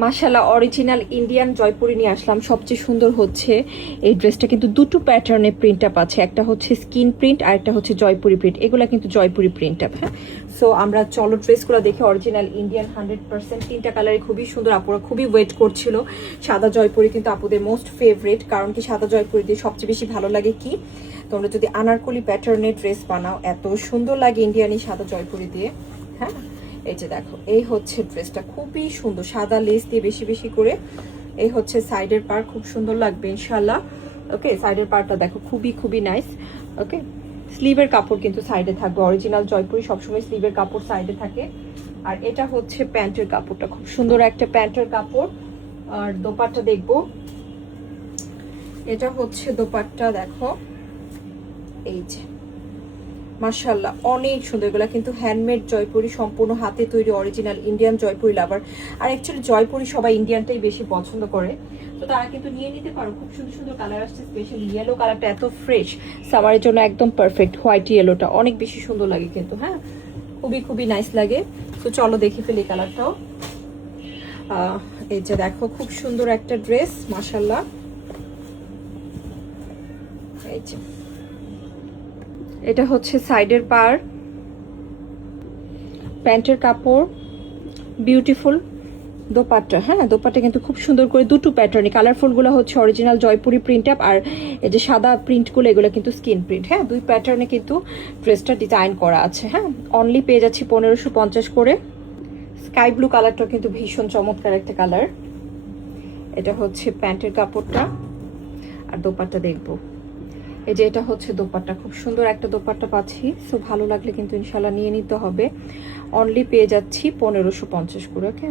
মাশাআল্লাহ, original Indian Jaipuri নিয়ে আসলাম। সবচেয়ে সুন্দর হচ্ছে এই ড্রেসটা কিন্তু দুটো প্যাটার্নে প্রিন্ট আপ আছে, একটা হচ্ছে স্কিন প্রিন্ট আর একটা হচ্ছে জয়পুরি প্রিন্ট। এগুলা কিন্তু জয়পুরি প্রিন্ট আপ। হ্যাঁ, সো আমরা চলো ড্রেসগুলো দেখে। অরিজিনাল ইন্ডিয়ান 100%, তিনটা কালারে খুবই সুন্দর। আপুরা খুবই ওয়েট করছিল। সাদা জয়পুরি কিন্তু আপুদের মোস্ট ফেভারিট, কারণ কি সাদা জয়পুরি দিয়ে সবচেয়ে বেশি ভালো লাগে কি, তোমরা যদি আনারকলি প্যাটার্নের ড্রেস বানাও এত সুন্দর লাগে ইন্ডিয়ানি সাদা জয়পুরি দিয়ে। হ্যাঁ, এই যে দেখো, এই হচ্ছে ড্রেসটা খুবই সুন্দর, সাদা লেস দিয়ে বেশি বেশি করে। এই হচ্ছে সাইডের পার্ট, খুব সুন্দর লাগবে ইনশাল্লাহ। ওকে, সাইডের পার্টটা দেখো খুবই খুবই নাইস। ওকে, স্লিভের কাপড় কিন্তু সাইডে থাকবে। অরিজিনাল জয়পুরি সবসময় স্লিভের কাপড় সাইডে থাকে। আর এটা হচ্ছে প্যান্টের কাপড়টা, খুব সুন্দর একটা প্যান্টের কাপড়। আর দোপাট্টা দেখবো, এটা হচ্ছে দোপাট্টা দেখো, এই যে মাশাআল্লাহ অনেক সুন্দর। এগুলো কিন্তু হ্যান্ডমেড জয়পুরি, সম্পূর্ণ হাতে তৈরি অরিজিনাল ইন্ডিয়ান জয়পুরি লাভার। আর অ্যাকচুয়ালি জয়পুরি সবাই ইন্ডিয়ানটাই বেশি পছন্দ করে, তো তারা কিন্তু নিয়ে নিতে পারো। খুব সুন্দর সুন্দর কালার আসছে, স্পেশালি ইয়েলো কালারটা এত ফ্রেশ, সামারের জন্য একদম পারফেক্ট। হোয়াইট ইয়েলোটা অনেক বেশি সুন্দর লাগে কিন্তু। হ্যাঁ, খুবই খুবই নাইস লাগে। তো চলো দেখে ফেলি কালারটাও। এই যে দেখো, খুব সুন্দর একটা ড্রেস মাশাআল্লাহ। এই যে এটা হচ্ছে সাইডের পার, প্যান্টের কাপড়, বিউটিফুল দোপাট্টা। হ্যাঁ, দোপাট্টা কিন্তু খুব সুন্দর করে দুটো প্যাটার্নে, কালারফুলগুলো হচ্ছে অরিজিনাল জয়পুরি প্রিন্ট আপ, আর এই যে সাদা প্রিন্টগুলো এগুলো কিন্তু স্কিন প্রিন্ট। হ্যাঁ, দুই প্যাটার্নে কিন্তু ড্রেসটা ডিজাইন করা আছে। হ্যাঁ, অনলি পেয়ে যাচ্ছি 1550 করে। স্কাই ব্লু কালারটা কিন্তু ভীষণ চমৎকার একটা কালার। এটা হচ্ছে প্যান্টের কাপড়টা, আর দোপাট্টা দেখবো। এই যে এটা হচ্ছে দোপাট্টা, খুব সুন্দর একটা দোপাট্টা পাচ্ছি। সো ভালো লাগলে কিন্তু ইনশাল্লাহ নিয়ে নিতে হবে। অনলি পেয়ে যাচ্ছি 1550 করে। ওকে।